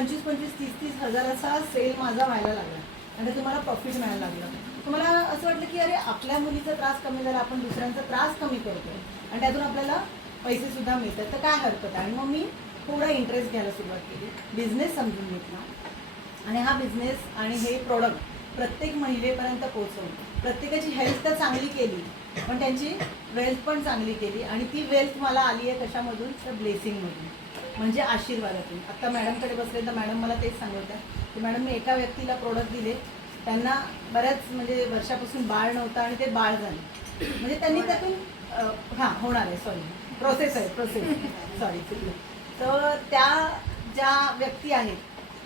25-25, 30-30 हजाराचा सेल माझा व्हायला लागला आणि तुम्हाला प्रॉफिट मिळायला लागलं. तुम्हाला असं वाटलं की अरे आपल्या मुलीचा त्रास कमी झाला, आपण दुसऱ्यांचा त्रास कमी करतोय आणि त्यातून आपल्याला पैसे सुद्धा मिळतात, तर काय हरकत आहे. आणि मग मी थोडा इंटरेस्ट घ्यायला सुरुवात केली, बिझनेस समजून घेतला आणि हा बिझनेस आणि हे प्रोडक्ट प्रत्येक महिलेपर्यंत पोहोचवून प्रत्येकाची हेल्थ तर चांगली केली, पण त्यांची वेल्थ पण चांगली केली. आणि ती वेल्थ मला आली आहे कशामधून, तर ब्लेसिंगमधून, म्हणजे आशीर्वादातून. आत्ता मॅडमकडे बसले तर मॅडम मला तेच सांगत होत्या की मॅडम मी एका व्यक्तीला प्रोडक्ट दिले, त्यांना बऱ्याच म्हणजे वर्षापासून बाळ नव्हतं आणि ते बाळ झाले, म्हणजे त्यांनी त्यातून हां होणार आहे, सॉरी प्रोसेस सॉरी. तर त्या ज्या व्यक्ती आहेत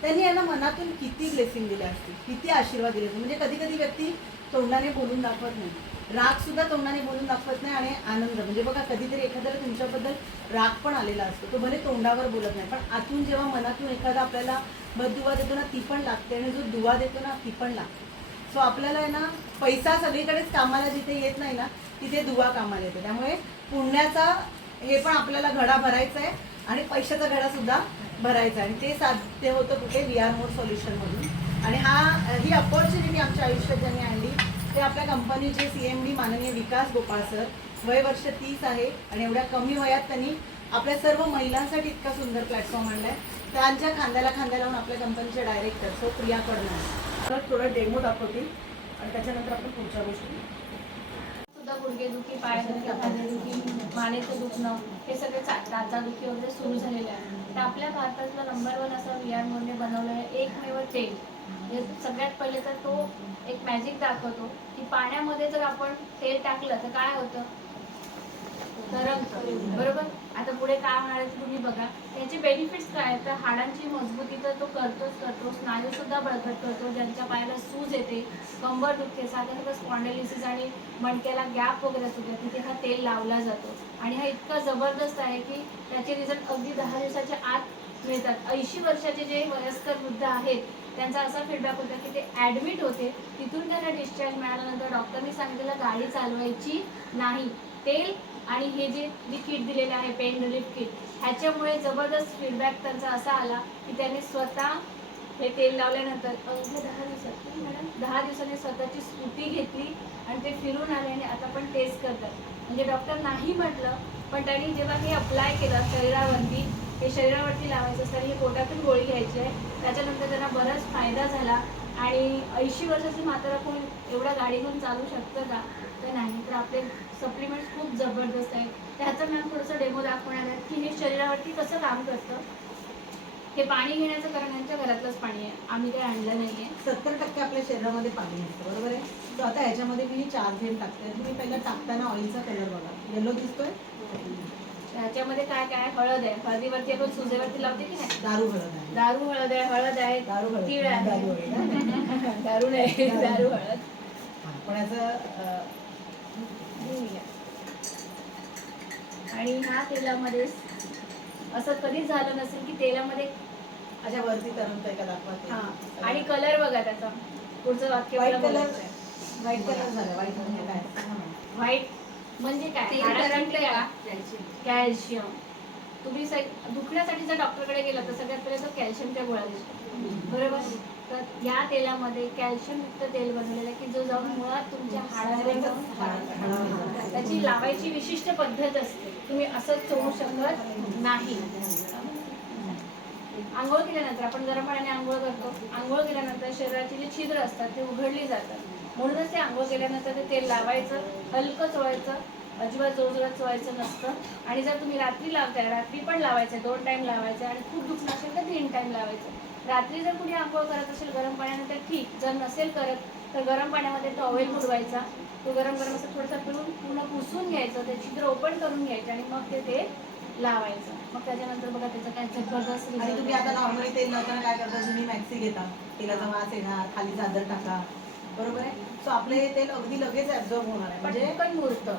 त्यांनी यांना मनातून किती ब्लेसिंग दिले असतील, किती आशीर्वाद दिले असतील. म्हणजे कधी कधी व्यक्ती तोंडाने बोलून दाखवत नाही, राग सुद्धा तोंडाने बोलून दाखवत नाही आणि आनंद, म्हणजे बघा कधीतरी एखाद्याला तुमच्याबद्दल राग पण आलेला असतो, तो भले तोंडावर बोलत नाही, पण आतून जेव्हा मनातून एखादा आपल्याला बददुवा देतो ना ती पण लागते आणि जो दुवा देतो ना ती पण लागते. सो आपल्याला आहे ना पैसा सगळीकडेच कामाला जिथे येत नाही ना तिथे दुवा कामाला येतो. त्यामुळे पुण्याचा हे पण आपल्याला घडा भरायचा आहे आणि पैशाचा घडा सुद्धा भरायचा आहे आणि ते साध्य होतं कुठे, वी आर मोर सोल्युशनमधून. आणि ही अपॉर्च्युनिटी आमच्या आयुष्यात ज्यांनी आणली ते आपल्या कंपनीचे CMD माननीय विकास गोपाळ सर. वय वर्ष 30 आहे आणि एवढ्या कमी वयात त्यांनी आपल्या सर्व महिलांसाठी इतका सुंदर प्लॅटफॉर्म आणला आहे. त्यांच्या खांद्याला खांद्या लावून आपल्या कंपनीचे डायरेक्टर सो प्रिया कडनं तर थोडं डेमो दाखवतील आणि त्याच्यानंतर आपण पुढच्या गोष्टी सुद्धा गुडघेदुखी, पायादुखी, खांदेदुखी, मानेचं दुखणं हे सगळे टाचादुखी वगैरे सुरू झालेले आहे. तर आपल्या भारतातलं नंबर 1 असं वी आर मोरने बनवलं आहे एकमेव तेल. हे सगळ्यात पहिले तर तो एक मॅजिक दाखवतो की पाण्यामध्ये जर आपण तेल टाकलं तर काय होतं, तरंगतं, बरोबर. आता पुढे काय होणार आहे तुम्ही बघा. त्याचे बेनिफिट्स काय आहेत, तर हाडांची मजबूती तर तो करतो, स्नायू सुद्धा बळकट करतो, ज्यांच्या पायाला सूज येते, कंबर दुखते, साधं स्पॉन्डिलिसिस आणि मणक्याला गॅप वगैरे असतो तिथे हा तेल लावला जातो. आणि हा इतका जबरदस्त आहे की त्याचे रिझल्ट अगदी 10 दिवसाच्या आत मिळतात. 80 वर्षाचे जे वयस्कर वृद्ध आहेत त्यांचा असा फीडबॅक होता की ते ॲडमिट होते, तिथून त्यांना डिस्चार्ज मिळाल्यानंतर डॉक्टरनी सांगितलेलं गाडी चालवायची नाही, तेल आणि हे जे किट दिलेलं आहे पेन रिलीफ किट, ह्याच्यामुळे जबरदस्त फीडबॅक त्यांचा असा आला की त्यांनी स्वतः हे तेल लावल्यानंतर अवघ्या 10 दिवसात मॅडम 10 दिवसांनी स्वतःची स्कूटी घेतली आणि ते फिरून आले आणि आता पण टेस्ट करतात. म्हणजे डॉक्टर नाही म्हटलं पण त्यांनी जेव्हा हे अप्लाय केलं शरीरावरती, हे शरीरावरती लावायचं असतं आणि हे पोटातून गोळी घ्यायची आहे, त्याच्यानंतर त्यांना बराच फायदा झाला. आणि 80 वर्षाची म्हातारा कोण एवढ्या गाडी घेऊन चालू शकतं का, तर नाही. तर आपले सप्लिमेंट्स खूप जबरदस्त आहेत. त्याचं मॅम थोडंसं डेमो दाखवणार आहे की हे शरीरावरती कसं काम करतं. हे पाणी घेण्याचं कारण यांच्या घरातलंच पाणी आहे, आम्ही काही आणलं नाही आहे. 70% आपल्या शरीरामध्ये पाणी असतं, बरोबर आहे. तर आता ह्याच्यामध्ये मी 4 थेंब टाकते. तुम्ही पहिला टाकताना ऑइलचा कलर बघा, येलो दिसतोय. ह्याच्यामध्ये काय काय, हळद आहे, हळदीवरती आपण सुजेवरती लावते की नाही, दारू हळद आहे, दारू हळद आहे, हळद आहे, दारू हळद, तीळ आहे, दारू नाही, दारू हळद. पण याचं आणि ह्या तेलामध्ये असं कधीच झालं नसेल की तेलामध्ये अशा वरती तरंगतंय का दाखवा. हां, आणि कलर बघा त्याचा, पुढचं वाक्य व्हाईट कलर, व्हाईट कलर झाला. व्हाईट म्हणजे काय, व्हाईट म्हणजे काय, कॅल्शियम. तुम्ही दुखण्यासाठी जर डॉक्टरकडे गेला तर सगळ्यात पहिले तो कॅल्शियमच्या गोळ्या दिसतो, बरोबर. तर या तेलामध्ये कॅल्शियमयुक्त तेल बनवलेलं आहे की जो जाऊन मुळात तुमच्या हाडामध्ये जाऊन त्याची लावायची विशिष्ट पद्धत असते, तुम्ही असंच चोळू शकत नाही. आंघोळ केल्यानंतर आपण गरम पाण्याने आंघोळ करतो, आंघोळ केल्यानंतर शरीराची जी छिद्र असतात ते उघडली जातात, म्हणूनच ते आंघोळ केल्यानंतर ते तेल लावायचं, हलकं चोळायचं, अजिबात जोरजोरात चोळायचं नसतं. आणि जर तुम्ही रात्री लावताय, रात्री पण लावायचं, 2 टाइम लावायचं आणि खूप दुखणं असेल तर 3 टाइम लावायचं. रात्री जर कुणी आंघोळ करत असेल गरम पाण्याने तर ठीक, जर नसेल करत तर गरम पाण्यामध्ये टॉवेल बुडवायचा, तो गरम गरम असं थोडंसं पिळून पूर्ण पुसून घ्यायचं, ते छिद्र ओपन करून घ्यायचं आणि मग ते तेल लावायचं. मग त्याच्यानंतर बघा त्याचं काय जबरदस्त. आणि तुम्ही आता नॉर्मली तेल लावताना काय करता, तुम्ही मॅक्सी घेता, तेलाचा वास येणार, खाली चादर टाका, बरोबर आहे. सो आपलं हे तेल अगदी लगेच ऍब्झॉर्ब होणार आहे, म्हणजे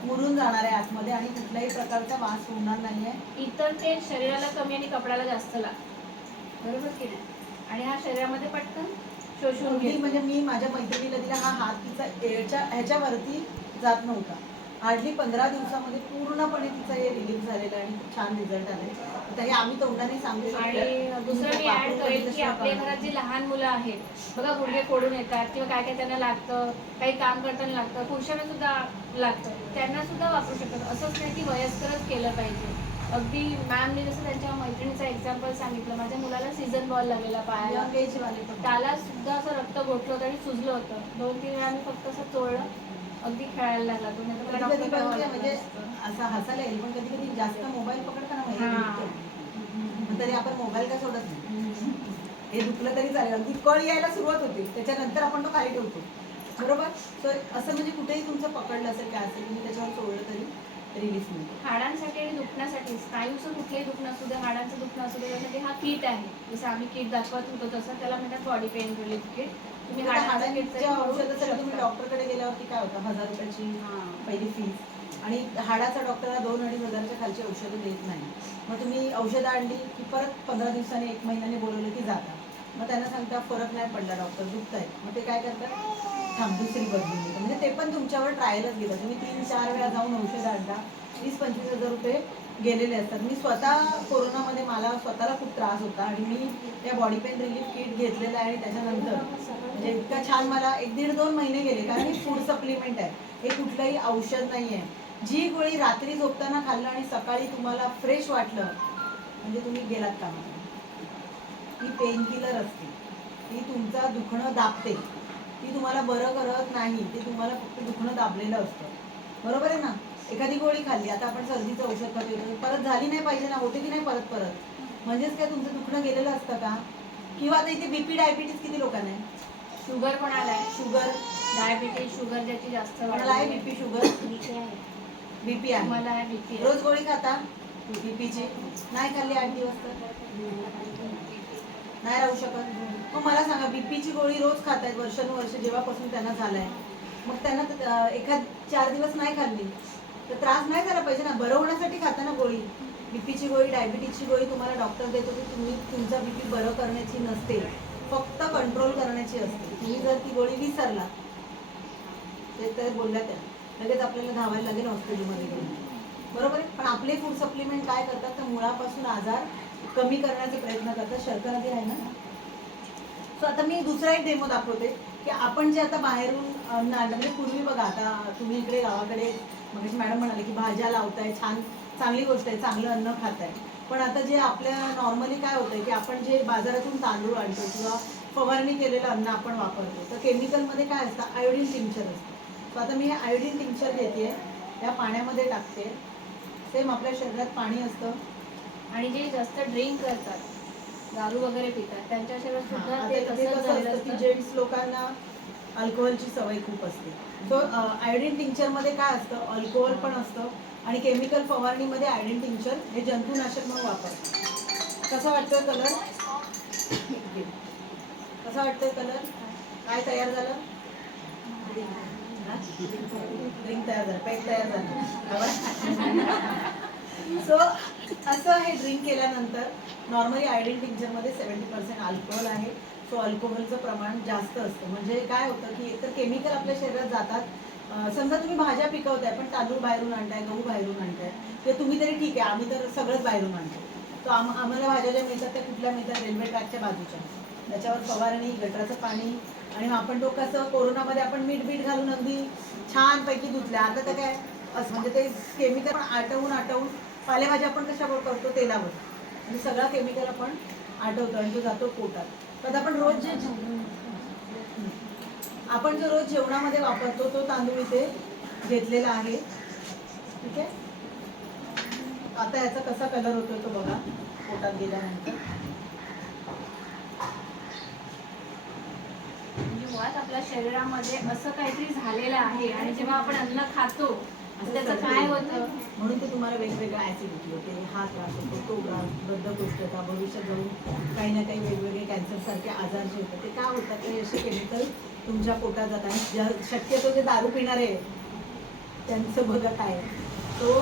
मुरून जाणार आहे आतमध्ये आणि कुठल्याही प्रकारचा वास होणार नाही आहे. इतर तेल शरीराला कमी आणि कपड्याला जास्त लागतं, बरोबर की नाही. आणि हा शरीरामध्ये पटकन शोषून घेतो. म्हणजे मी माझ्या मैत्रिणीला दिला, हा हात तिचा ह्याच्यावरती जात नव्हता, हार्डली 15 दिवसामध्ये पूर्णपणे तिचं हे रिलीफ झालेलं आहे आणि खूप छान रिझल्ट आले. आता हे आम्ही तोंडाने सांगू शकतो. आणि दुसरं मी ऍड करेल की आपल्या घरात जी लहान मुलं आहेत बघा, गुडघे फोडून येतात किंवा काय काय त्यांना लागतं, काही काम करताना लागतं, पुरुषांना सुद्धा लागतं, त्यांना सुद्धा वापरू शकतात. असंच नाही की वयस्करच केलं पाहिजे. अगदी मॅमने जसं त्यांच्या मैत्रिणीचा एक्झाम्पल सांगितलं, माझ्या मुलाला सीझन बॉल लागलेला पायाला, यंग एजवाले पण. त्याला सुद्धा असं रक्त गोठलं होतं आणि सुजलं होतं. 2-3 वेळा मी फक्त असं चोळलं, अगदी खेळायला लागला तो. नाही तर त्याला कधी कधी डॉक्टरकडे बघते म्हणजे वळवलं. असं हसायला येईल, पण कधी कधी जास्त मोबाईल पकडताना माहिती हां. दुखतं. तरी आपण मोबाईल का सोडत नाही. हे दुखलं तरी चालेल, अगदी कळ यायला सुरुवात होते, त्याच्यानंतर आपण तो खाली ठेवतो. बरोबर. सो असं म्हणजे कुठेही तुमचं पकडलं असेल काय असेल, तुम्ही त्याच्यावर सोडलं तरी रिलीफ मिळतो. हाडांसाठी आणि दुखण्यासाठी, स्नायूचं कुठलंही दुखणं असू दे, हाडांचं दुखणं असू दे, त्यासाठी हा किट आहे. जसं आम्ही किट दाखवत होतो तसं त्याला म्हणतात बॉडी पेन रिलीफ किट. तुम्ही आता हाडांचं किट हाडांच्या औषधासाठी तुम्ही डॉक्टरकडे गेल्यावरती काय होतं, 1000 रुपयाची पहिली फीस, आणि हाडाचा डॉक्टरला 2-2.5 हजाराच्या खालची औषधं देत नाही. मग तुम्ही औषधं आणली की परत 15 दिवसांनी 1 महिन्याने बोलवलं की जाता. मग त्यांना सांगता फरक नाही पडला डॉक्टर, दुखत आहेत. मग ते काय करतात, थांब दुसरी बदलून देतात. म्हणजे ते पण तुमच्यावर ट्रायलच घेतात. तुम्ही 3-4 वेळा जाऊन औषधं आणता, 20-25 हजार रुपये गेलेले असतात. मी स्वतः कोरोनामध्ये मला स्वतःला खूप त्रास होता आणि मी त्या बॉडी पेन रिलीफ किट घेतलेलं आहे आणि त्याच्यानंतर म्हणजे इतका छान मला 1-1.5-2 महिने गेले. कारण ही फूड सप्लिमेंट आहे, हे कुठलंही औषध नाही आहे. जी गोळी रात्री झोपताना खाल्लं आणि सकाळी तुम्हाला फ्रेश वाटलं म्हणजे तुम्ही गेलात कामाला. ही पेन किलर असते, ती तुमचं दुखणं दाबते, ती तुम्हाला बरं करत नाही, ते तुम्हाला फक्त दुखणं दाबलेलं असतं. बरोबर आहे ना. एखादी गोळी खाल्ली, आता आपण सर्दीचं औषध खातो, परत झाली नाही पाहिजे ना, होते की नाही परत परत, म्हणजेच काय तुमचं दुखणं गेलेलं असतं का? किंवा आता इथे बीपी डायबिटीस किती लोकांना आहे? शुगर पण आलाय, शुगर, डायबिटीज, शुगर ज्याची जास्त कोणाला आहे वाढली बीपी शुगर? आहे. बीपी आहे. मला आहे बीपी. रोज गोळी खाता बीपीची? नाही खाल्ली 8 दिवस तर नाही राहू शकत. मग मला सांगा, बीपीची गोळी रोज खातायत वर्षानुवर्ष जेव्हापासून त्यांना झालाय, मग त्यांना एखाद 4 दिवस नाही खाल्ली तर त्रास नाही झाला पाहिजे ना. बरं होण्यासाठी खाता ना गोळी. बीपीची गोळी, डायबिटीजची गोळी तुम्हाला डॉक्टर देतो की तुम्ही तुमचा बीपी बरं करण्याची नसते, फक्त कंट्रोल करण्याची असते. तुम्ही जर ती गोळी विसरला ते तर बोलल्या त्या लगेच आपल्याला धावायला लागेल हॉस्पिटलमध्ये घेऊन. बरोबर आहे. पण आपले फूड सप्लिमेंट काय करतात तर मुळापासून आजार कमी करण्याचा प्रयत्न करतात. शर्करा नदी आहे ना. सो आता मी दुसरा एक डेमो दाखवते की आपण जे आता बाहेरून अन्न आणलं, म्हणजे पूर्वी बघा, आता तुम्ही इकडे गावाकडे मग मॅडम म्हणाले की भाज्या लावताय, छान चांगली गोष्ट आहे, चांगलं अन्न खाताय. पण आता जे आपल्या नॉर्मली काय होतंय की आपण जे बाजारातून तांदूळ आणतो किंवा फवारणी केलेलं अन्न आपण वापरतो, तर केमिकलमध्ये काय असतं, आयोडीन टिंक्चर असतं. सो आता मी हे आयोडीन टिंक्चर घेते, त्या पाण्यामध्ये टाकते. सेम आपल्या शरीरात पाणी असतं. आणि जे जास्त ड्रिंक करतात, दारू वगैरे पितात, त्यांच्या शरीरात सुद्धा आता ते इथे तसंच कसं झालेलं असतं की असतं. जेंट्स लोकांना अल्कोहोलची सवय खूप असते. सो आयोडीन टिंक्चरमध्ये काय असतं, अल्कोहोल पण असतं आणि केमिकल फवारणीमध्ये आयोडीन टिंक्चर हे जंतुनाशक म्हणून वापरतात. कसा वाटतोय कलर? कसा वाटतोय कलर? काय तयार झालं? ड्रिंक तयार झालं, पॅक तयार झालं. सो असं हे ड्रिंक केल्यानंतर नॉर्मली आयोडीन टिंक्चरमध्ये 70% अल्कोहोल आहे. सो अल्कोहोलचं प्रमाण जास्त असतं. म्हणजे काय होतं की एकतर केमिकल आपल्या शरीरात जातात. समजा तुम्ही भाज्या पिकवताय पण तांदूळ बाहेरून आणताय, गहू बाहेरून आणताय, तर तुम्ही तरी ठीक आहे, आम्ही तर सगळंच बाहेरून आणतो. तर आम्हाला भाज्या ज्या मिळतात त्या कुठल्या मिळतात, रेल्वे ट्रॅकच्या बाजूच्या, त्याच्यावर फवारणी, गटराचं पाणी, आणि आपण तो कसं कोरोनामध्ये आपण मीठ घालून अगदी छानपैकी धुतल्या. आता तर काय असं म्हणजे ते केमिकल पण आटवून पालेभाज्या आपण कशा करतो तेलावर, म्हणजे सगळा केमिकल आपण आटवतो आणि तो जातो पोटात. तर आपण जो रोज जेवणामध्ये वापरतो तो तांदूळ इथे घेतलेला आहे. ठीक आहे. आता याचा कसा कलर होतोय तो बघा पोटात गेल्यानंतर. म्हणजे मुळात आपल्या शरीरामध्ये असं काहीतरी झालेलं आहे आणि जेव्हा आपण अन्न खातो त्याचं काय होतं, म्हणून ते तुम्हाला वेगवेगळ्या ऍसिडिटी होते, हा त्रास होतो, तो त्रास, बद्धकोष्ठता, भविष्यात जाऊन काही ना काही वेगवेगळे कॅन्सरसारखे आजार जे होतात ते का होतात, ते असे केमिकल तुमच्या पोटात जातात. आणि शक्यतो जे दारू पिणारे त्यांचं बघा काय. तो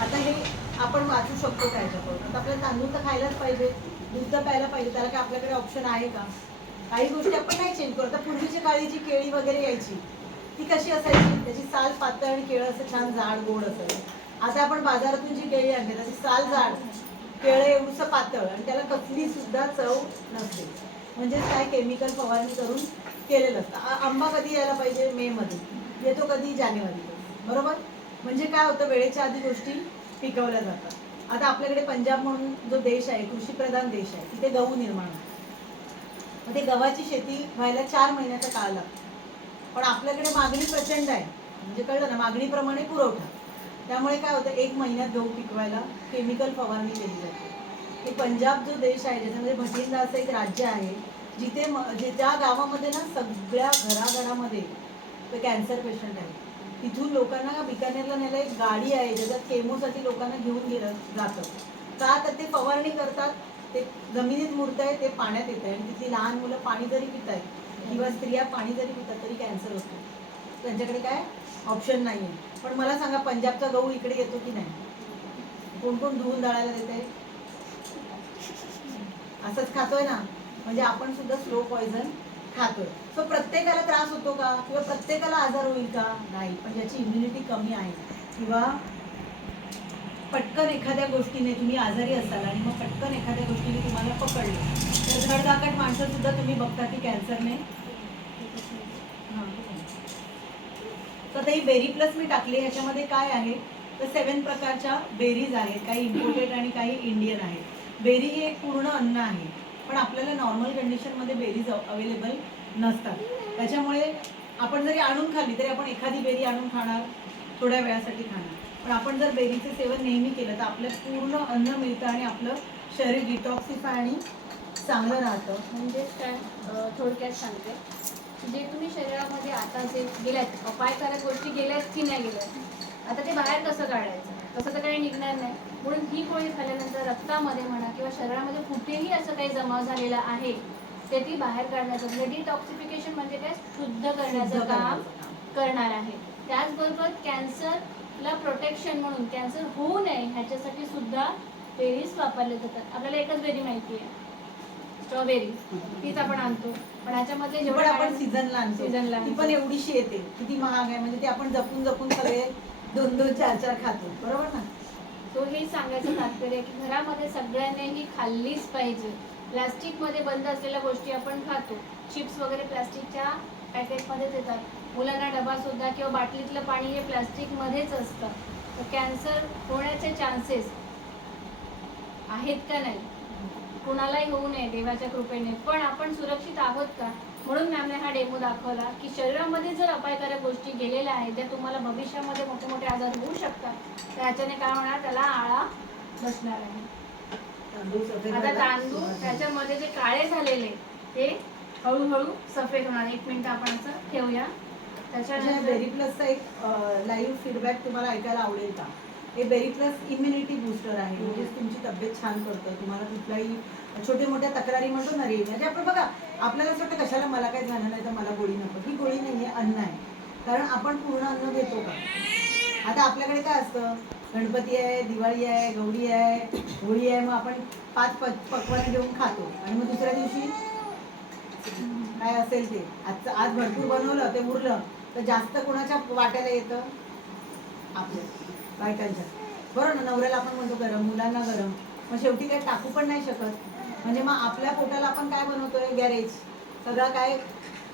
आता हे आपण वाचू शकतो त्याच्याकडून. आता आपल्याला तांदूळ तर खायलाच पाहिजे, दूध तर प्यायला पाहिजे, त्याला काय आपल्याकडे ऑप्शन आहे का? काही गोष्टी आपण नाही चेंज करतो. पूर्वीच्या काळी जी केळी वगैरे यायची ती कशी असायची, त्याची साल पातळ आणि केळं असं छान जाड गोड असायचं. आता आपण बाजारातून जी केळी आणते त्याची साल जाड, केळं एवढंसं पातळ आणि त्याला कसली सुद्धा चव नसते. म्हणजे काय केमिकल फवारणी करून केलेलं असतं. आंबा कधी यायला पाहिजे, मे मध्ये येतो, कधी जानेवारीमध्ये, बरोबर. म्हणजे काय होतं, वेळेच्या आधी गोष्टी पिकवल्या जातात. आता आपल्याकडे पंजाब म्हणून जो देश आहे, कृषीप्रधान देश आहे, तिथे गहू निर्माण होतो. मग ते गव्हाची शेती व्हायला 4 महिन्याचा काळ लागतो. पण आपल्याकडे मागणी प्रचंड आहे, म्हणजे कळलं ना, मागणीप्रमाणे पुरवठा. त्यामुळे काय होतं, 1 महिन्यात गहू पिकवायला केमिकल फवारणी केली जाते. हे पंजाब जो देश आहे, ज्याच्यामध्ये भटिंडा असं एक राज्य आहे, जिथे ज्या गावामध्ये ना सगळ्या घराघरामध्ये ते कॅन्सर पेशंट आहे. तिथून लोकांना बिकानेरला न्यायला एक गाडी आहे, ज्याच्यात केमोसाठी लोकांना घेऊन गेलं जातं. का तर ते फवारणी करतात, ते जमिनीत मुरत आहे, ते पाण्यात येत आहे, आणि तिथली लहान मुलं पाणी जरी पित आहेत किंवा स्त्रिया पाणी जरी पितात तरी कॅन्सर होतो. त्यांच्याकडे काय ऑप्शन नाही आहे. पण मला सांगा, पंजाबचा गहू इकडे येतो की नाही? कोण कोण धुवून दळायला देत आहे? असंच खातोय ना. म्हणजे आपण सुद्धा स्लो पॉइझन खातोय. सो प्रत्येकाला त्रास होतो का, किंवा प्रत्येकाला आजार होईल का? नाही. पण ज्याची इम्युनिटी कमी आहे, किंवा पटकन एखाद्या गोष्टीने तुम्ही आजारी असाल आणि मग पटकन एखाद्या गोष्टीने तुम्हाला पकडलं, तर धडधाकट माणसं सुद्धा तुम्ही बघता की कॅन्सरने. तर ही बेरी प्लस मी टाकली. ह्याच्यामध्ये काय आहे तर 7 प्रकारच्या बेरीज आहेत, काही इम्पोर्टेड आणि काही इंडियन आहेत. बेरी हे एक पूर्ण अन्न आहे, पण आपल्याला नॉर्मल कंडिशनमध्ये बेरीज अवेलेबल नसतात. त्याच्यामुळे आपण जरी आणून खाल्ली तरी आपण एखादी बेरी आणून खाणार, थोड्या वेळासाठी खाणार. पण आपण जर बेरीचं सेवन नेहमी केलं तर आपल्याला पूर्ण अन्न मिळतं आणि आपलं शरीर डिटॉक्सिफाय आणि चांगलं राहतं. म्हणजे काय, थोडक्यात सांगते, जे तुम्ही शरीरामध्ये आता जे गेल्यात, अपायकारक गोष्टी गेल्यात की नाही गेल्यात, आता ते बाहेर कसं काढायचं, तसं तर काही निघणार नाही. म्हणून ही गोळी खाल्ल्यानंतर रक्तामध्ये म्हणा किंवा शरीरामध्ये कुठेही असं काही जमा झालेलं आहे ते ती बाहेर काढण्याचं, म्हणजे डिटॉक्सिफिकेशन म्हणजे काय, शुद्ध करण्याचं काम करणार आहे. त्याचबरोबर कॅन्सरला प्रोटेक्शन म्हणून, कॅन्सर होऊ नये ह्याच्यासाठी सुद्धा बेरीज वापरले जातात. आपल्याला एकच बेरी माहिती आहे, स्ट्रॉबेरी, तीच आपण आणतो. पण ह्याच्यामध्ये जेवढं आपण सीझनला आणतो, ती पण एवढीशी येते, किती महाग आहे. म्हणजे ते आपण जपून जपून सगळे 2-2, 4-4 खातो, बरोबर ना. तो हे सांगायचं तात्पर्य की घरामध्ये सगळ्यांनी ही खाल्लीच पाहिजे. प्लास्टिकमध्ये बंद असलेल्या गोष्टी आपण खातो, चिप्स वगैरे प्लास्टिकच्या पॅकेटमध्येच येतात. मुलांना डबा सुद्धा किंवा बाटलीतलं पाणी हे प्लास्टिकमध्येच असतं. तर कॅन्सर होण्याचे चान्सेस आहेत का नाही, कुणालाही होऊ नये देवाच्या कृपेने, पण आपण सुरक्षित आहोत का? म्हणून मॅमने हा डेमो दाखवला की शरीरामध्ये जर अपायकारक गोष्टी गेलेल्या आहेत ज्या तुम्हाला भविष्यामध्ये मोठे मोठे आजार होऊ शकतात, तर ह्याच्याने काय होणार, त्याला आळा बसणार आहे. आता तांदूळ त्याच्यामध्ये जे काळे झालेले ते हळूहळू सफेद होणार. 1 मिनिट आपण असं ठेवूया. त्याच्यानंतर बेरी प्लसचा एक लाईव्ह फीडबॅक तुम्हाला ऐकायला आवडेल का? हे बेरी प्लस इम्युनिटी बूस्टर आहे, म्हणजे तुमची तब्येत छान करतं. तुम्हाला कुठलाही छोटे मोठ्या तक्रारी म्हणतो ना, रे म्हणजे आपण बघा, आपल्याला असं वाटतं कशाला मला काय झालं नाही तर मला गोळी नको. ही गोळी नाही आहे, अन्न आहे. कारण आपण पूर्ण अन्न घेतो का? आता आपल्याकडे काय असतं, गणपती आहे, दिवाळी आहे, गौरी आहे, होळी आहे, मग आपण 5 पक्वाने घेऊन खातो आणि मग दुसऱ्या दिवशी काय असेल ते, आज भरपूर बनवलं ते उरलं तर जास्त कोणाच्या वाट्याला येतं, आपल्या बायकांच्या, बरोबर ना. नवऱ्याला आपण म्हणतो गरम, मुलांना गरम, मग शेवटी काही टाकू पण नाही शकत. म्हणजे मग आपल्या पोटाला आपण काय बनवतोय, गॅरेज, सगळा काय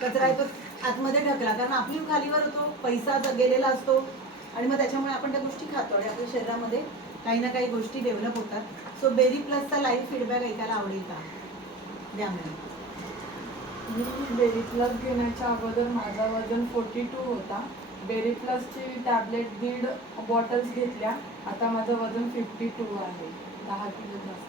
कचरा आहे तो आतमध्ये ढकला, कारण आपली खालीवर होतो, पैसा गेलेला असतो आणि मग त्याच्यामुळे आपण त्या गोष्टी खातो आणि आपल्या शरीरामध्ये काही ना काही गोष्टी डेव्हलप होतात. सो बेरी प्लसचा लाईव्ह फीडबॅक ऐकायला आवडेल का? द्या मला. मी बेरी प्लस घेण्याच्या अगोदर माझा वजन 42 होता. बेरी प्लसची टॅबलेट 1.5 बॉटल्स घेतल्या, आता माझं वजन 52 आहे, 10 किलो जास्त.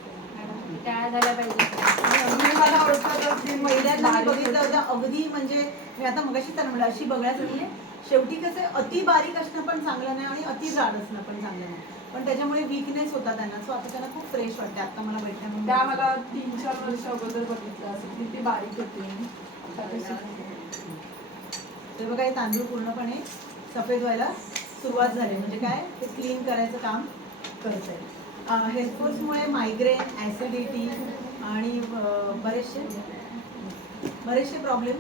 त्या झाल्या पाहिजे. मी मला ओळखत महिन्यात बघितलं होतं अगदी, म्हणजे मी आता मगाशी तर म्हणलं अशी बघायचं म्हणजे शेवटी कसं अति बारीक असणं पण चांगलं नाही आणि अति जाड असणं पण चांगलं नाही, पण त्याच्यामुळे वीकनेस होता त्यांना. सो आता त्यांना खूप फ्रेश वाटते. आता मला भेटण्यामध्ये त्या मला 3-4 वर्ष अगोदर बघितलं असं, किती बारीक होती मी. ते बघा, हे तांदूळ पूर्णपणे सफेद व्हायला सुरुवात झाली, म्हणजे काय, ते क्लीन करायचं काम करत आहे. हेल्थफोर्समुळे मायग्रेन, ॲसिडिटी आणि बरेचसे प्रॉब्लेम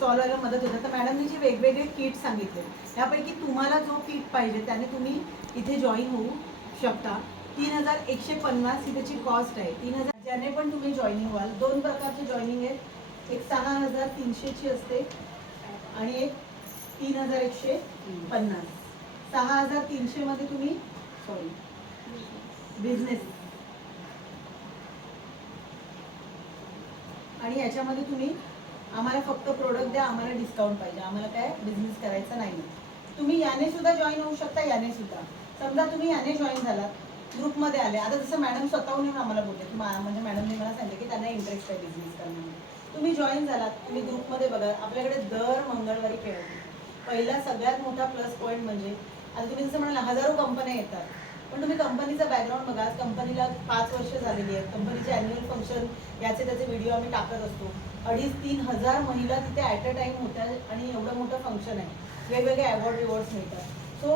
सॉल्व्ह व्हायला मदत होते. तर मॅडमनी जे वेगवेगळे किट सांगितले त्यापैकी तुम्हाला जो किट पाहिजे त्याने तुम्ही इथे जॉईन होऊ शकता. 3150 ही त्याची कॉस्ट आहे. 3000 ज्याने पण तुम्ही जॉईनिंग व्हाल. 2 प्रकारचे जॉईनिंग आहेत. एक 6300ची असते आणि एक 3150. 6300 मध्ये तुम्ही बिझनेस आणि याच्यामध्ये तुम्ही आम्हाला फक्त प्रोडक्ट द्या, आम्हाला डिस्काउंट पाहिजे, आम्हाला काय बिझनेस करायचा नाही. तुम्ही याने सुद्धा जॉईन होऊ शकता. याने सुद्धा समजा तुम्ही याने जॉईन झालात, ग्रुपमध्ये आले. आता जसं मॅडम स्वतःहून येऊन आम्हाला बोलले की म्हणजे मॅडमने मला सांगितलं की त्यांना इंटरेस्ट आहे बिझनेस करण्यामध्ये. तुम्ही जॉईन झालात, तुम्ही ग्रुपमध्ये बघा, आपल्याकडे दर मंगळवारी खेळ होते. पहिला सगळ्यात मोठा प्लस पॉईंट म्हणजे आता तुम्ही जसं म्हणाला हजारो कंपन्या येतात, पण तुम्ही कंपनीचा बॅकग्राऊंड बघा. कंपनीला 5 वर्ष झालेली आहेत. कंपनीचे ॲन्युअल फंक्शन याचे त्याचे व्हिडिओ आम्ही टाकत असतो. 2,500-3 हजार महिला तिथे ॲट अ टाईम होत्या आणि एवढं मोठं फंक्शन आहे. वेगवेगळे अवॉर्ड रिवॉर्ड्स मिळतात. सो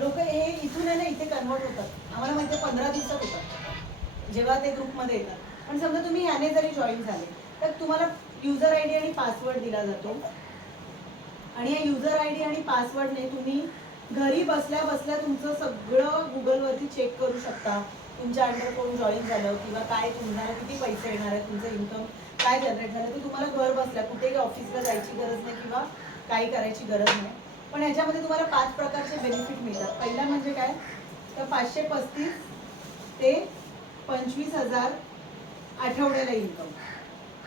लोक हे इथून आहे ना इथे कन्वर्ट होतात. आम्हाला माहिती आहे 15 दिवसात होतात जेव्हा ते ग्रुपमध्ये येतात. पण समजा तुम्ही याने जरी जॉईन झाले तर तुम्हाला युजर आय डी आणि पासवर्ड दिला जातो आणि या युजर आय डी आणि पासवर्डने तुम्ही घरी बसल्या बसल्या तुमचं सगळं गुगलवरती चेक करू शकता. तुमच्या अंडर कोण जॉईन झालं किंवा काय तुम्हाला किती पैसे येणार आहेत, तुमचं इन्कम काय जनरेट झालं ते तुम्हाला घर बसल्या कुठेही ऑफिसला जायची गरज नाही किंवा काही करायची गरज नाही. पण ह्याच्यामध्ये तुम्हाला 5 प्रकारचे बेनिफिट मिळतात. पहिला म्हणजे काय तर 535 ते 25,000 आठवड्याला इन्कम.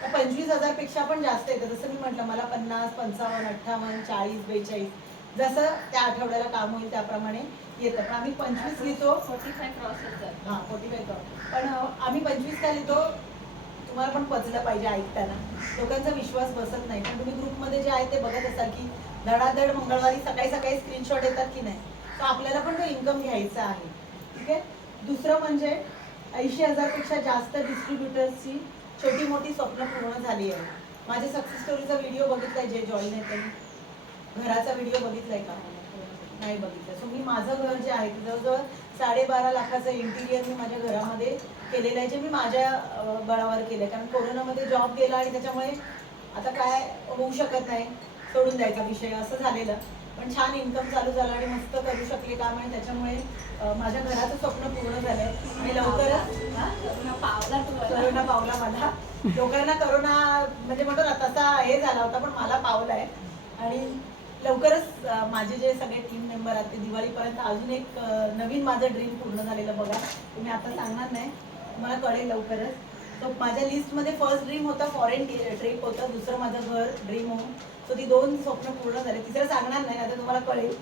तर 25,000 पेक्षा पण जास्त येतं. जसं मी म्हटलं मला 50, 55, 58, 40, 42 जसं त्या आठवड्याला काम होईल त्याप्रमाणे येतं. पण आम्ही 25 लिहितो. 45 क्रॉस होतात. हां 45 पण आम्ही 25 का लिहितो तुम्हाला पण पचलं पाहिजे ऐकताना. लोकांचा विश्वास बसत नाही. पण तुम्ही ग्रुपमध्ये जे आहे ते बघत असाल की धडाधड मंगळवारी सकाळी सकाळी स्क्रीनशॉट येतात की नाही. तर आपल्याला पण तो इन्कम घ्यायचा आहे. ठीक आहे. दुसरं म्हणजे 80,000 पेक्षा जास्त डिस्ट्रीब्युटर्सची छोटी मोठी स्वप्न पूर्ण झाली आहे. माझे सक्सेस स्टोरीचा व्हिडिओ बघितलाय जे जॉईन आहे त्यांनी. घराचा व्हिडिओ बघितलाय का? नाही बघितला. सो मी माझं घर जे आहे जवळजवळ 12.5 लाखाचं इंटिरियर मी माझ्या घरामध्ये केलेलं आहे, जे मी माझ्या बळावर केलं. कारण कोरोनामध्ये जॉब गेला आणि त्याच्यामुळे आता काय होऊ शकत नाही, सोडून द्यायचा विषय असं झालेलं. पण छान इन्कम चालू झालं आणि मस्त करू शकले काम आणि त्याच्यामुळे माझ्या घराचं स्वप्न पूर्ण झालंय. आणि लवकरच करोना पावला मला. लोकांना करोना म्हणजे म्हणतो ना तसा हे झाला होता पण मला पावलाय. आणि लवकरच माझे जे सगळे टीम मेंबर आहेत ते दिवाळीपर्यंत अजून एक नवीन माझं ड्रीम पूर्ण झालेलं बघा. तुम्ही आता सांगणार नाही, मला कळेल लवकरच. तो माझ्या लिस्टमध्ये फर्स्ट ड्रीम होता फॉरेन ट्रिप होतं. दुसरं माझं घर ड्रीम होम. सो ती 2 स्वप्न पूर्ण झाले. तिसरं सांगणार नाही आता तुम्हाला कळेल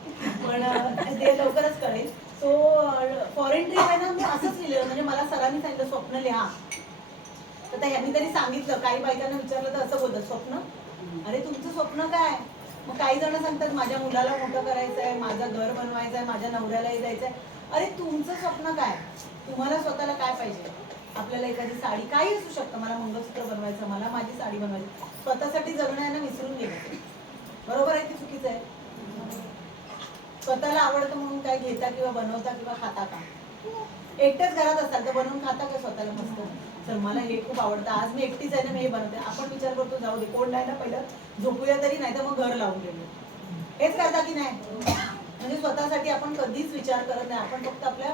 पण ते लवकरच कळेल. सो फॉरेन ट्रिप आहे ना मी असंच लिहिलं. म्हणजे मला सरांनी सांगितलं स्वप्न लिहा. तर ह्यांनी तरी सांगितलं. काही बायकांना विचारलं तर असं बोलतात स्वप्न, अरे तुमचं स्वप्न काय. मग काही जण सांगतात माझ्या मुलाला मोठं करायचं आहे, माझं घर बनवायचं आहे, माझ्या नवऱ्यालाही द्यायचं आहे. अरे तुमचं स्वप्न काय. तुम्हाला स्वतःला काय पाहिजे. आपल्याला एखादी साडी काही असू शकतं. मला मंगळसूत्र बनवायचं, मला माझी साडी बनवायची. स्वतःसाठी जगणं यांना विसरून गेलं. बरोबर आहे की चुकीचं आहे. स्वतःला आवडतं म्हणून काय घेता किंवा बनवता किंवा खाता का. एकट्याच घरात असाल तर बनवून खाता का स्वतःला मस्त. तर मला हे खूप आवडतं, आज मी एकटीच आहे ना मी हे बनवते. आपण विचार करतो जाऊ दे कोण नाही ना पहिलं झोपूया तरी, नाही तर मग घर लावून गेलो. हेच करता की नाही. म्हणजे स्वतःसाठी आपण कधीच विचार करत नाही. आपण फक्त आपल्या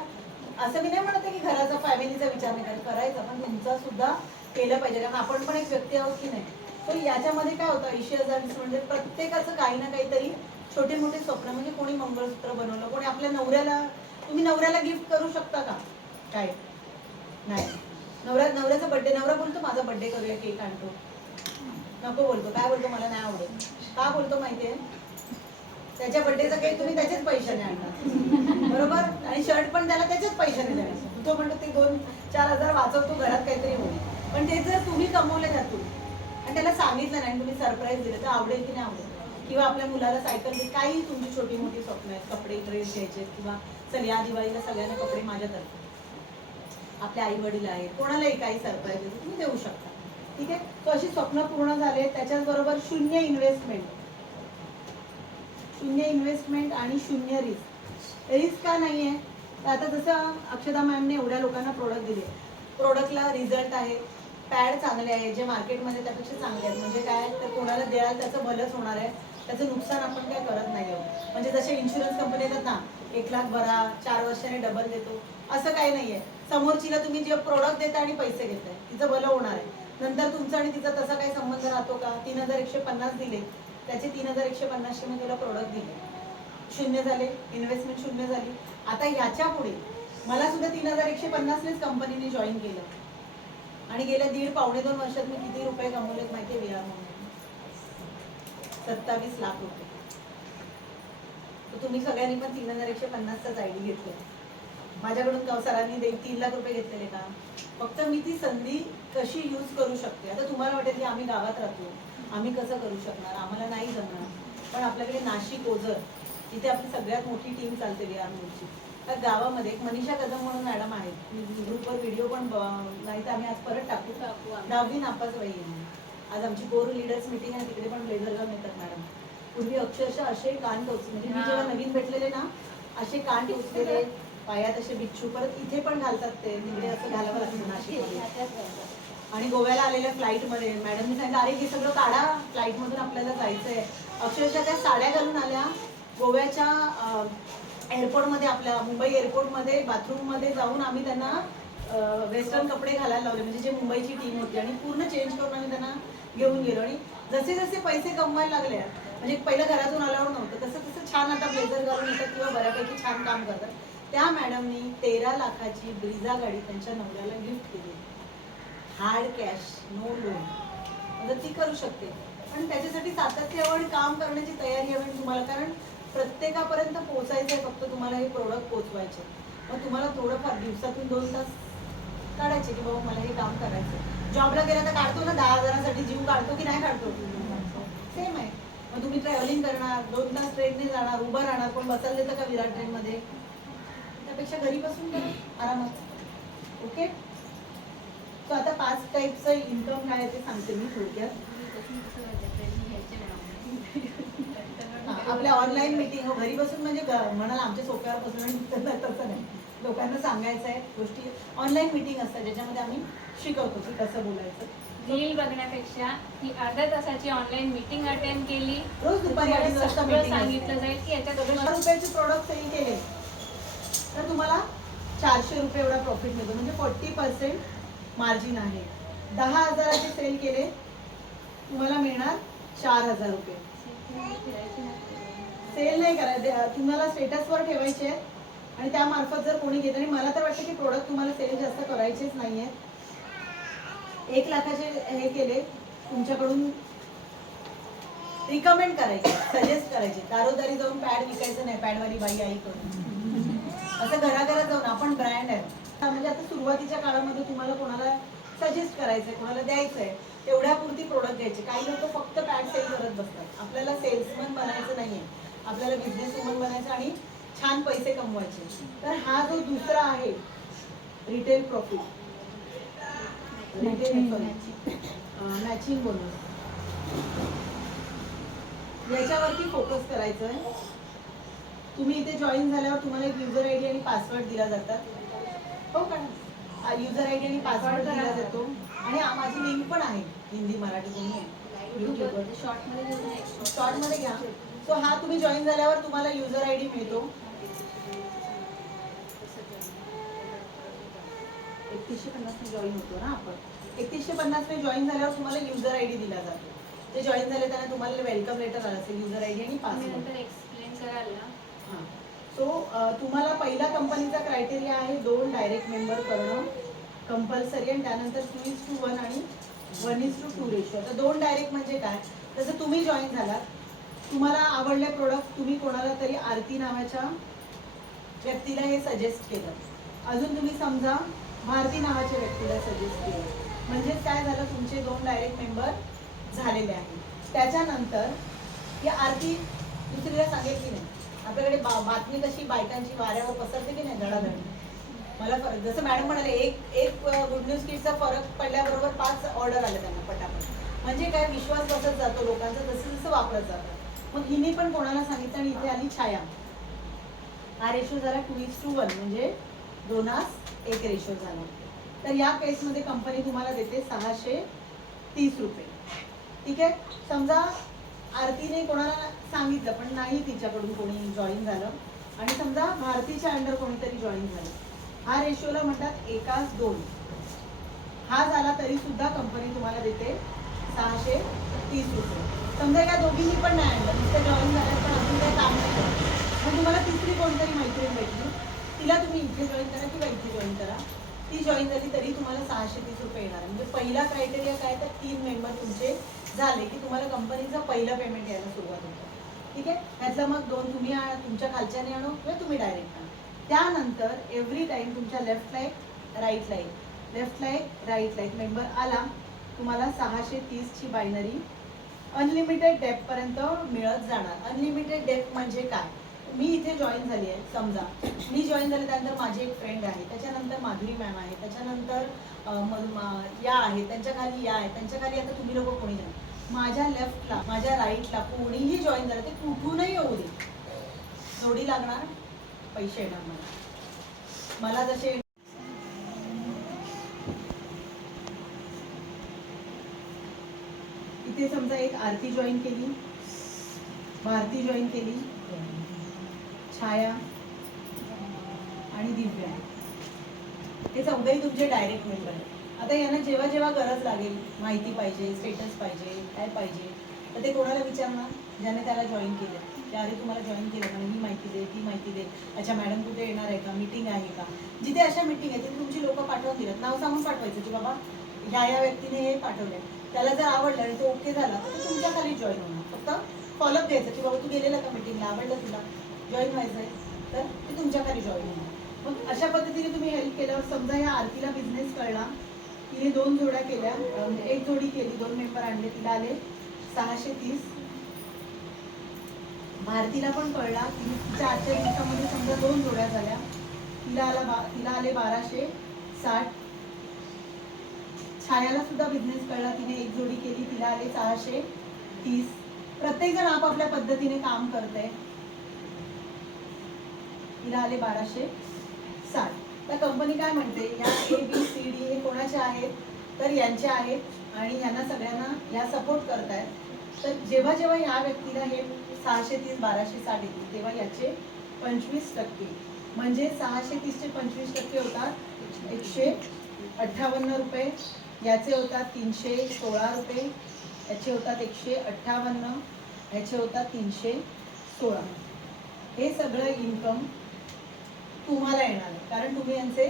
असं मी नाही म्हणत की घराचा फॅमिलीचा विचार नाही करायचा, पण तुमचा सुद्धा केलं पाहिजे. कारण आपण पण एक व्यक्ती आहोत की नाही. तर याच्यामध्ये काय होतं 80,000 म्हणजे प्रत्येकाचं काही ना काहीतरी छोटे मोठे स्वप्न. म्हणजे कोणी मंगळसूत्र बनवलं, कोणी आपल्या नवऱ्याला. तुम्ही नवऱ्याला गिफ्ट करू शकता का. काय नाही. नवऱ्याचा बर्थडे नवरा बोलतो माझा बर्थडे करूया केक आणतो. नको बोलतो. काय बोलतो मला नाही आवडत. का बोलतो माहितीये त्याच्या बर्थडेचा केक तुम्ही त्याच्याच पैशाने आणणार बरोबर. आणि शर्ट पण त्याला त्याच्याच पैशाने द्यायचं. तो म्हणतो ते 2-4 हजार वाचवतो घरात काहीतरी होईल. पण ते जर तुम्ही कमवले त्यातून आणि त्याला सांगितलं नाही तुम्ही सरप्राईज दिलं तर आवडेल की नाही आवडेल. किंवा आपल्या मुलाला सायकल दे. काही तुमची छोटी मोठी स्वप्न आहेत. कपडे ड्रेस घ्यायचे किंवा चल या दिवाळीला सगळ्यांना कपडे माझ्यातर्फे. आपल्या आई वडील आहेत कोणालाही काही सरप्राईज देतो तुम्ही देऊ शकता. ठीक आहे. तो अशी स्वप्न पूर्ण झाले. त्याच्याचबरोबर 0 इन्व्हेस्टमेंट. 0 इन्व्हेस्टमेंट आणि 0 रिस्क. रिस्क का नाही आहे तर आता जसं अक्षदा मॅमने एवढ्या लोकांना प्रोडक्ट दिले, प्रोडक्टला रिझल्ट आहे. पॅड चांगले आहे, जे मार्केटमध्ये त्यापेक्षा चांगले आहेत. म्हणजे काय तर कोणाला द्याल त्याचं भलंच होणार आहे, त्याचं नुकसान आपण काय करत नाही आहोत. म्हणजे जसे इन्शुरन्स कंपनी येतात ना, 1 लाख भरा 4 वर्षाने डबल देतो, असं काही नाही आहे. समोरचीला तुम्ही जे प्रोडक्ट देता आणि पैसे घेताय तिचं भलं होणार आहे. नंतर तुमचा आणि तिचा तसा काही संबंध राहतो का? 3150 दिले, त्याचे 3150 मी तुला प्रोडक्ट दिले, शून्य झाले, इन्व्हेस्टमेंट शून्य झाली. आता ह्याच्या पुढे मला सुद्धा 3150नेच कंपनीने जॉईन केलं आणि गेल्या 1.5-2 वर्षात मी किती रुपये कमवलेत माहिती आहे VR म्हणून? 27 लाख रुपये. तर तुम्ही सगळ्यांनी पण 3150चाच ID घेतले. माझ्याकडून सरांनी 3 लाख रुपये घेतलेले का? फक्त मी ती संधी कशी यूज करू शकते. आता तुम्हाला वाटेल की आम्ही गावात राहतो, आम्ही कसं करू शकणार, आम्हाला नाही जमणार. पण आपल्याकडे नाशिक, ओझर इथे आपली सगळ्यात मोठी टीम चालते VR मूळची. त्या गावामध्ये एक मनीषा कदम म्हणून मॅडम आहेत, मी ग्रुपवर व्हिडिओ पण नाही तर आम्ही आज परत टाकू. 10वी नापास बाई आहे. आज आमची कोर लीडर्स मीटिंग आहे, तिकडे पण ब्लेझर घालून येतात मॅडम. पूर्वी अक्षरशः असे कान टोचले, म्हणजे मी जेव्हा नवीन भेटलेले ना, असे कान टोचलेले, पायात असे बिच्छू, परत इथे पण घालतात ते, तिकडे असं घालावं लागतं नाशिकमध्ये. आणि गोव्याला आलेल्या फ्लाईटमध्ये मॅडमनी सांगितलं, अरे हे सगळं काढा, फ्लाईटमधून आपल्याला जायचं आहे. अक्षरशः त्या साड्या घालून आल्या गोव्याच्या एअरपोर्टमध्ये, आपल्या मुंबई एअरपोर्टमध्ये बाथरूममध्ये जाऊन आम्ही त्यांना वेस्टर्न कपडे घालायला लावले, म्हणजे जे मुंबईची टीम होती, आणि पूर्ण चेंज करून आम्ही त्यांना घेऊन गेलो. आणि जसे जसे पैसे कमवायला लागले, म्हणजे पहिलं घरातून आल्यावर नव्हतं, तसं तसं छान आता ब्लेझर घालून येतात किंवा बऱ्यापैकी छान काम करतात. त्या मॅडमनी 13 लाखाची ब्रिझा गाडी त्यांच्या नवऱ्याला गिफ्ट केली, हार्ड कॅश, नो लोन. म्हणजे ती करू शकते, पण त्याच्यासाठी सातत्याने काम करण्याची तयारी हवी तुम्हाला. कारण प्रत्येकापर्यंत पोहोचायचं आहे, फक्त तुम्हाला हे प्रोडक्ट पोहोचवायचे. मग तुम्हाला थोडंफार दिवसातून 2 तास काढायचे की बाबा मला हे काम करायचं. जॉबला गेला तर काढतो ना 10,000साठी, जीव काढतो की नाही काढतो? सेम आहे. मग तुम्ही ट्रॅव्हलिंग करणार, 2 तास ट्रेनने जाणार, उभं राहणार, पण बसायला देतं का विराट ट्रेनमध्ये? त्यापेक्षा घरी बसून करा आरामात. ओके. सो आता 5 टाईपचं इन्कम काय आहे ते सांगते मी थोडक्यात. आपल्या ऑनलाईन मीटिंग घरी बसून, म्हणजे म्हणाल आमच्या सोप्यावर बसून आणि तसं नाही, लोकांना सांगायचं आहे गोष्टी. ऑनलाईन मीटिंग असतात ज्याच्यामध्ये आम्ही शिकवतो की कसं बोलायचं. रील बघण्यापेक्षा ही अर्ध्या तासाची ऑनलाईन मीटिंग अटेंड केली, रोज दुपारी 2:30 वाजता सगळं मीटिंग सांगितलं जाईल की याच्यात 1000 रुपयाचे प्रोडक्ट सेल केले तर तुम्हाला 400 रुपये एवढा प्रॉफिट मिळतो, म्हणजे 40% मार्जिन आहे. 10,000चे सेल केले तुम्हाला मिळणार 4,000 रुपये. सेल नाही करायचे, तुम्हाला स्टेटसवर ठेवायचे आहेत आणि त्यामार्फत जर कोणी घेत, आणि मला तर वाटतं की प्रोडक्ट तुम्हाला सेल जास्त करायचेच नाही आहेत. 1 लाखाचे हे केले, तुमच्याकडून रिकमेंड करायचे, सजेस्ट करायचे. दारोदारी जाऊन पॅड विकायचं नाही, पॅडवाली बाई आई करून. असं घराघरात जाऊन आपण ब्रँड आहे, म्हणजे आता सुरुवातीच्या काळामध्ये तुम्हाला कोणाला सजेस्ट करायचंय, कोणाला द्यायचंय, तेवढ्यापुरती प्रोडक्ट घ्यायचे. काही लोक फक्त पॅड सेल करत बसतात. आपल्याला सेल्समन बनायचं नाहीये, आपल्याला बिझनेस वुमन बनायचं आणि छान पैसे कमवायचे. तर हा जो दुसरा आहे रिटेल प्रॉफिट, मॅचिंग बोनस, याच्यावरती फोकस करायचं आहे. तुम्ही इथे जॉईन झाल्यावर तुम्हाला एक युजर आयडी आणि पासवर्ड दिला जातात, हो का? युजर आयडी आणि पासवर्ड दिला जातो. आणि माझी लिंक पण आहे, हिंदी मराठी दोन्ही आहे युट्यूबवर, शॉर्टमध्ये घ्या. सो हा तुम्ही जॉईन झाल्यावर तुम्हाला युजर आयडी मिळतो. 3150 जॉईन होतो ना आपण. 3150 जॉईन झाल्यावर तुम्हाला युजर आयडी दिला जातो. ते जॉईन झाले त्यांना तुम्हाला वेलकम लेटर आलं असेल, युजर आयडी आणि पासवर्ड. एक्सप्लेन कराल ना? हां. सो तुम्हाला पहिला कंपनीचा क्रायटेरिया आहे 2 डायरेक्ट मेंबर करणं कंपल्सरी, आणि त्यानंतर 2:1 आणि 1:2 रेशो. आता 2 डायरेक्ट म्हणजे काय? जसं तुम्ही जॉईन झालात, तुम्हाला आवडले प्रोडक्ट, तुम्ही कोणाला तरी आरती नावाच्या व्यक्तीला हे सजेस्ट केलं, अजून तुम्ही समजा भारती नावाच्या व्यक्तीला सजेस्ट केलं, म्हणजेच काय झालं, तुमचे 2 डायरेक्ट मेंबर झालेले आहेत. त्याच्यानंतर ही आरती दुसरीला सांगेल की नाही? आपल्याकडे बातमी कशी बायकांची वाऱ्यावर पसरते की नाही, धडाधड. मला फरक, जसं मॅडम म्हणाले, एक गुड न्यूज किटचा फरक पडल्याबरोबर 5 ऑर्डर आले त्यांना पटापट. म्हणजे काय, विश्वास बसत जातो लोकांचा, जसं जसं वापरत जातं. मग हिने पण कोणाला सांगितलं आणि इथे आली छाया. हा रेशो झाला 2:1, म्हणजे 2:1 रेशो झाला. तर या केसमध्ये कंपनी तुम्हाला देते 630 रुपये. ठीक आहे. समजा आरतीने कोणाला सांगितलं पण नाही तिच्याकडून कोणी जॉईन झालं आणि समजा भारतीच्या अंडर कोणीतरी जॉईन झालं, हा रेशोला म्हणतात 1:2. हा झाला तरी सुद्धा कंपनी तुम्हाला देते 630 रुपये. समजा या दोघींनी पण नाही आणलं, नुसतं जॉईन झालं पण अजून काही काम नाही करत, मग तुम्हाला तिसरी कोणतरी मैत्रीण भेटली, तिला तुम्ही इथे जॉईन करा किंवा इथे जॉईन करा, ती जॉईन झाली तरी तुम्हाला 630 रुपये येणार. म्हणजे पहिला क्रायटेरिया काय, तर 3 मेंबर तुमचे झाले की तुम्हाला कंपनीचं पहिलं पेमेंट यायला सुरुवात होतं. ठीक आहे. ह्यातलं मग 2 तुम्ही तुमच्या खालच्याने आणू किंवा तुम्ही डायरेक्ट आणा. त्यानंतर एव्हरी टाईम तुमच्या लेफ्टला एक राईटला एक, लेफ्टला एक राईटला एक मेंबर आला, तुम्हाला 630ची बायनरी अनलिमिटेड डेप्थपर्यंत मिळत जाणार. अनलिमिटेड डेप्थ म्हणजे काय, मी इथे जॉईन झाली आहे, समजा मी जॉईन झाले त्यानंतर माझी एक फ्रेंड आहे, त्याच्यानंतर माधुरी मॅम आहे, त्याच्यानंतर या आहेत, त्यांच्या खाली या आहेत, त्यांच्या खाली आता तुम्ही लोक कोणी जाणार, माझ्या लेफ्टला माझ्या राईटला कोणीही जॉईन झालं ते कुठूनही येऊ दे, जोडी लागणार, पैसे येणार मला जसे. इथे समजा एक आरती जॉईन केली, भारती जॉईन केली, छाया आणि दिव्या, हे चौघही तुमचे डायरेक्ट मेंबर आहेत. आता यांना जेव्हा जेव्हा गरज लागेल, माहिती पाहिजे, स्टेटस पाहिजे, काय पाहिजे, तर ते कोणाला विचारणार, ज्याने त्याला जॉईन केलं, की अरे तुम्हाला जॉईन केलं आणि ही माहिती दे, ती माहिती दे, अच्छा मॅडम कुठे येणार आहे का, मीटिंग आहे का. जिथे अशा मीटिंग आहे तिथे तुमची लोक पाठवून दिलं, नाव सांगून पाठवायचं की बाबा ह्या व्यक्तीने हे पाठवलंय, त्याला जर आवडलं आणि तो ओके झाला तर तो तुमच्या खाली जॉईन होणार. फक्त फॉलोअप द्यायचं की बाबा तू गेलेला का मीटिंगला, आवडलं तुला, जॉईन व्हायचं आहे तर ते तुमच्या खाली जॉईन होणार. मग अशा पद्धतीने तुम्ही हेल्प केल्यावर समजा या आरतीला बिझनेस कळला, तिने 2 जोड्या केल्या, एक जोडी केली, 2 मेंबर आणले, तिला आले 630. भारतीला पण कळला, तिने तिच्या आजच्या दिवसामध्ये समजा 2 जोड्या झाल्या, तिला आले 1260. छायाला सुद्धा बिझनेस कळला, तिने 1 जोडी केली, तिला आले 630. प्रत्येक जण आपापल्या पद्धतीने काम करतंय, तिला आले 1260. तर कंपनी काय म्हणते, या ABCD हे कोणाचे आहेत, तर यांचे आहेत आणि यांना सगळ्यांना या सपोर्ट करतायत. तर जेव्हा जेव्हा या व्यक्तीला हे 630 1260 येतील तेव्हा याचे 25%, म्हणजे 630चे 25% होतात 158 रुपये, याचे होतात 316 रुपये, याचे होतात 158, याचे होतात 316. हे सगळं इन्कम तुम्हाला येणार आहे कारण तुम्ही यांचे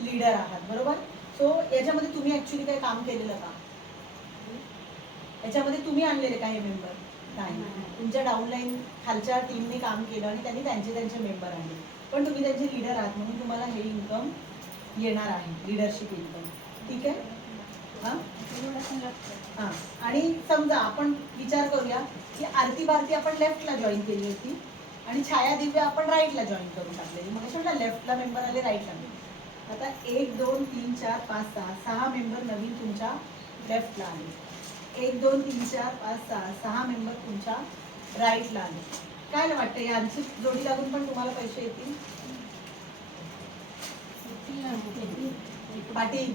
लीडर आहात, बरोबर. सो याच्यामध्ये तुम्ही ऍक्च्युली काही काम केलेलं का, याच्यामध्ये तुम्ही आणलेले का हे मेंबर, नाही, तुमच्या डाऊनलाईन खालच्या टीमने काम केलं आणि त्यांनी त्यांचे मेंबर आणले, पण तुम्ही त्यांचे लीडर आहात म्हणून तुम्हाला हे इन्कम येणार आहे, लीडरशिप इन्कम. ठीक आहे. हां आणि समजा आपण विचार करूया की आरती भारती आपण लेफ्टला जॉईन केली होती आणि छाया दिव्या आपण राईटला जॉईन करून टाकलेली, मग शेवटला लेफ्टला मेंबर आले, राईटला मेंबर. आता 1 2 3 4 5 6 मेंबर नवीन तुमच्या लेफ्टला आले, 1 2 3 4 5 6 मेंबर तुमच्या राईटला आले. काय वाटतं यांची जोडी लागून पण तुम्हाला पैसे येतील, पाटील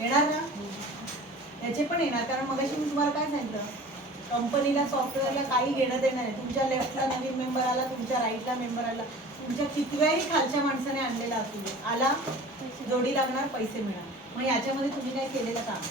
येणार ना, याचे पण येणार. कारण मगाशी मी तुम्हाला काय सांगितलं, कंपनीला सॉफ्टवेअरला काही घेणं देणं नाही. तुमच्या लेफ्टला नवीन मेंबर आला, तुमच्या राईटला मेंबर आला, तुमच्या कितव्याही खालच्या माणसाने आणलेला असू दे, आला जोडी लागणार, पैसे मिळणार. मग याच्यामध्ये तुम्ही काय केलेलं काम,